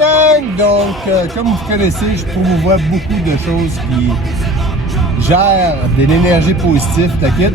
gang! Donc, comme vous connaissez, je promouvois beaucoup de choses qui gèrent de l'énergie positive, t'inquiète,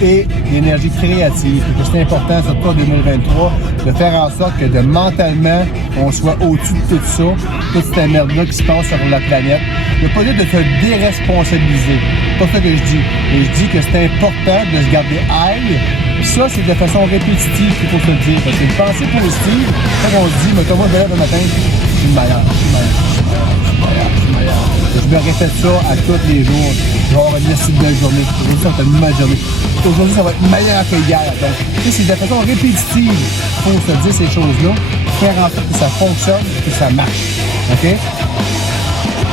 et l'énergie créative. C'est important, surtout en 2023, de faire en sorte que mentalement, on soit au-dessus de tout ça, toute cette merde-là qui se passe sur la planète. Il n'y a pas lieu de te déresponsabiliser. C'est pas ça que je dis. Mais je dis que c'est important de se garder high. Puis ça, c'est de façon répétitive qu'il faut se le dire. Parce qu'une pensée positive, quand on se dit, mais comment je me lève le matin, je suis le meilleur, je suis le meilleur, je suis le meilleur, je suis le meilleur, je suis le meilleur. Je me répète ça à tous les jours. Je vais avoir une merci belle journée. Aujourd'hui, ça va être une mauvaise journée. Aujourd'hui, ça va être meilleur que hier. Donc, c'est de façon répétitive qu'il faut se dire ces choses-là, faire en sorte que ça fonctionne, que ça marche. OK?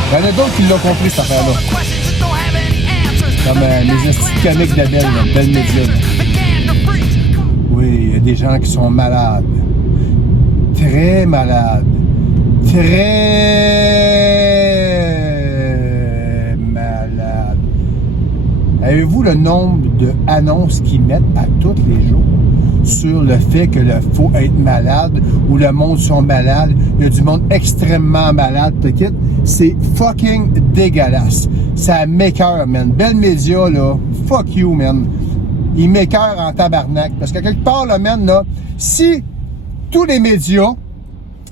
Il y en a d'autres qui l'ont compris, cette affaire-là. Comme les instituts comiques de Belle Média. Oui, il y a des gens qui sont malades. Très malades. Très malades. Avez-vous le nombre d'annonces qu'ils mettent à tous les jours sur le fait qu'il faut être malade ou le monde sont malades? Il y a du monde extrêmement malade, t'inquiète. C'est fucking dégueulasse. Ça m'écoeure, man. Belle Média, là, fuck you, man. Il m'écoeure en tabarnak. Parce que quelque part, là, man, là, si tous les médias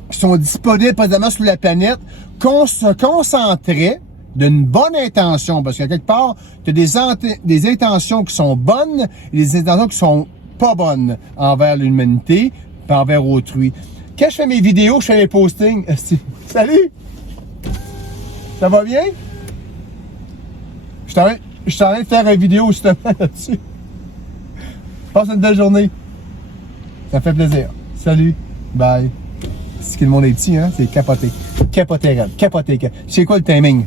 qui sont disponibles présentement sur la planète se concentraient d'une bonne intention, parce qu'à quelque part, tu as des intentions qui sont bonnes et des intentions qui sont pas bonnes envers l'humanité et envers autrui. Quand je fais mes vidéos, je fais mes postings. Salut! Ça va bien? Je suis en train de faire une vidéo justement là-dessus. Passe une belle journée. Ça fait plaisir. Salut. Bye. C'est que le monde est petit, hein? C'est capoté. Capoté. C'est quoi le timing?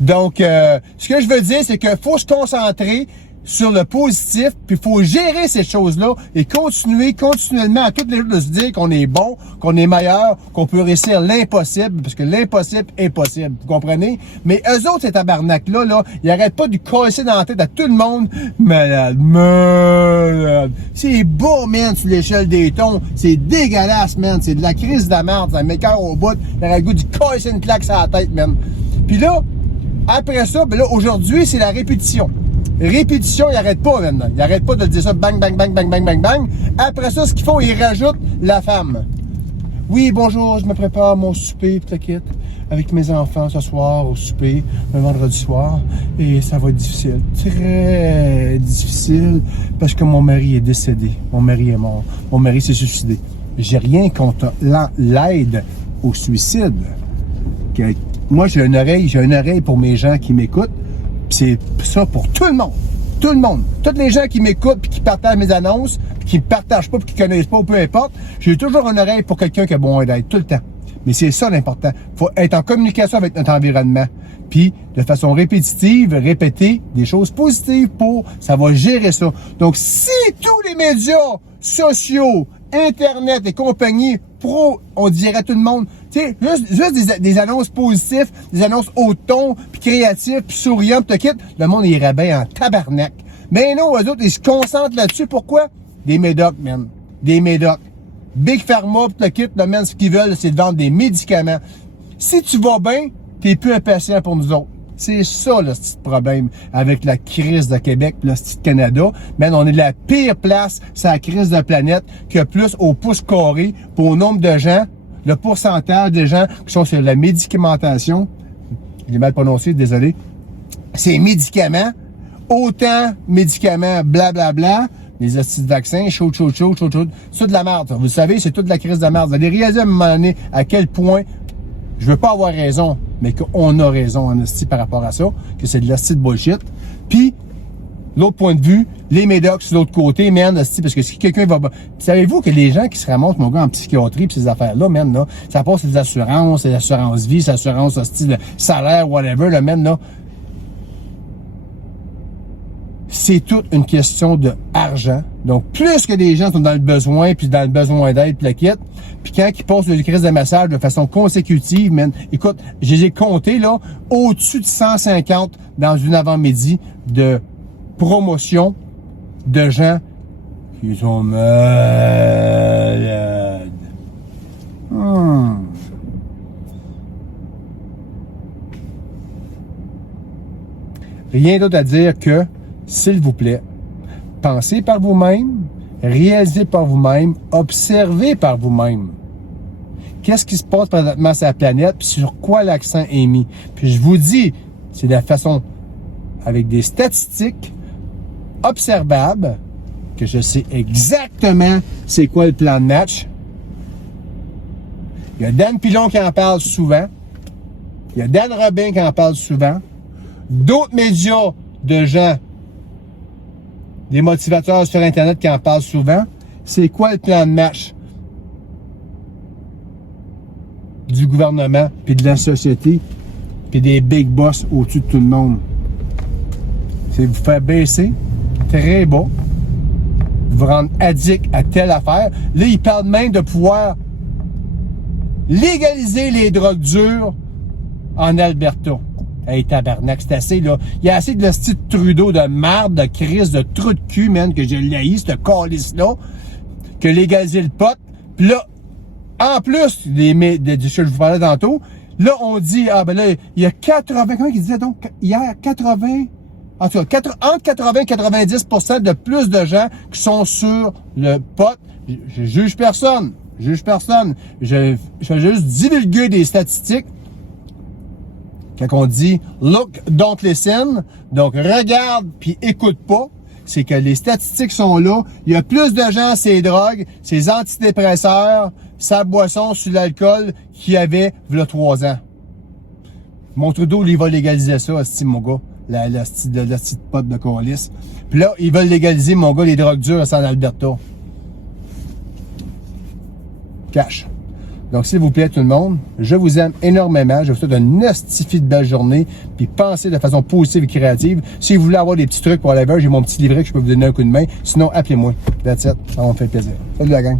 Donc, ce que je veux dire, c'est qu'il faut se concentrer sur le positif, puis il faut gérer ces choses-là et continuellement à toutes les jours de se dire qu'on est bon, qu'on est meilleur, qu'on peut réussir l'impossible, parce que l'impossible est possible, vous comprenez? Mais eux autres, ces tabarnak-là, là, ils arrêtent pas de casser dans la tête à tout le monde. Malade. C'est beau, man, sur l'échelle des tons. C'est dégueulasse, man. C'est de la crise de la merde. Ça m'écoeure au bout. Il aurait le goût de casser une claque sur la tête, man. Puis là, après ça, ben là, aujourd'hui, c'est la répétition. Répétition, ils n'arrêtent pas maintenant. Ils n'arrêtent pas de dire ça bang, bang, bang, bang, bang, bang, bang. Après ça, ce qu'ils font, ils rajoutent la femme. Oui, bonjour, je me prépare mon souper, t'inquiète, avec mes enfants ce soir au souper, le vendredi soir. Et ça va être difficile. Très difficile, parce que mon mari est décédé. Mon mari est mort. Mon mari s'est suicidé. J'ai rien contre l'aide au suicide. Moi, j'ai une oreille pour mes gens qui m'écoutent. C'est ça pour tout le monde. Tout le monde. Tous les gens qui m'écoutent, puis qui partagent mes annonces, puis qui ne partagent pas, puis qui ne connaissent pas, ou peu importe, j'ai toujours une oreille pour quelqu'un qui a besoin d'aide, tout le temps. Mais c'est ça l'important. Il faut être en communication avec notre environnement. Puis, de façon répétitive, répéter des choses positives ça va gérer ça. Donc, si tous les médias sociaux, Internet et compagnie, on dirait à tout le monde, tu sais, juste des annonces positives, des annonces au ton, puis créatives, puis souriantes, puis te quitte, le monde irait bien en tabarnak. Mais non, eux autres, ils se concentrent là-dessus. Pourquoi? Des médocs, man. Des médocs. Big Pharma, puis te quitte, le man, ce qu'ils veulent, c'est de vendre des médicaments. Si tu vas bien, t'es plus impatient pour nous autres. C'est ça, le petit problème avec la crise de Québec et le petit Canada. Man, on est la pire place, c'est la crise de la planète, que plus au pouce carré, pour au nombre de gens, le pourcentage de gens qui sont sur la médicamentation, je l'ai mal prononcé, désolé, c'est médicaments, autant médicaments, blablabla, les hosties de vaccins, chaud, c'est de la merde. Vous savez, c'est toute la crise de la merde. Vous allez réaliser à un moment donné à quel point je veux pas avoir raison, mais qu'on a raison en hostie par rapport à ça, que c'est de l'hostie de bullshit. Puis, l'autre point de vue, les médocs sur l'autre côté, man, hostie, parce que si quelqu'un va... Savez-vous que les gens qui se ramassent, mon gars, en psychiatrie pis ces affaires-là, man, là, ça passe des assurances, des assurances vie, des assurances hostie, le salaire, whatever, le man, là. C'est toute une question de argent. Donc, plus que des gens sont dans le besoin, puis dans le besoin d'aide, puis la quitte, puis quand ils passent le crise de massage de façon consécutive, man, écoute, je les ai comptés, là, au-dessus de 150 dans une avant-midi de promotion de gens qui sont malades. Rien d'autre à dire que, s'il vous plaît, pensez par vous-même, réalisez par vous-même, observez par vous-même. Qu'est-ce qui se passe présentement sur la planète, puis sur quoi l'accent est mis. Puis je vous dis, c'est de la façon, avec des statistiques observables, que je sais exactement c'est quoi le plan de match. Il y a Dan Pilon qui en parle souvent. Il y a Dan Robin qui en parle souvent. D'autres médias de gens, des motivateurs sur Internet qui en parlent souvent. C'est quoi le plan de match du gouvernement, puis de la société, puis des big boss au-dessus de tout le monde? C'est vous faire baisser très bas, vous rendre addict à telle affaire. Là, ils parlent même de pouvoir légaliser les drogues dures en Alberta. Hey, tabarnak, c'est assez, là. Il y a assez de le style Trudeau de marde, de crise, de trou de cul, man, que j'ai laï, ce calice-là, que légaliser le pot. Puis là, en plus, je vous parlais tantôt, là, on dit, ah ben là, il y a 80, comment il disait donc, hier, 80, en tout cas, entre 80 et 90% de plus de gens qui sont sur le pot. Je juge personne. Je fais juste divulguer des statistiques. Quand on dit « look, don't listen », donc regarde puis écoute pas, c'est que les statistiques sont là. Il y a plus de gens ces drogues, ces antidépresseurs, sa boisson sur l'alcool qu'il y avait il y a 3 ans. Mon Trudeau, lui, il va légaliser ça, mon gars, la petite pote de calice. Puis là, ils veulent légaliser, mon gars, les drogues dures en Alberta. Cash. Donc, s'il vous plaît, tout le monde, je vous aime énormément. Je vous souhaite une estifie de belle journée. Puis pensez de façon positive et créative. Si vous voulez avoir des petits trucs pour la veille, j'ai mon petit livret que je peux vous donner un coup de main. Sinon, appelez-moi. That's it. Ça va me faire plaisir. Salut la gang.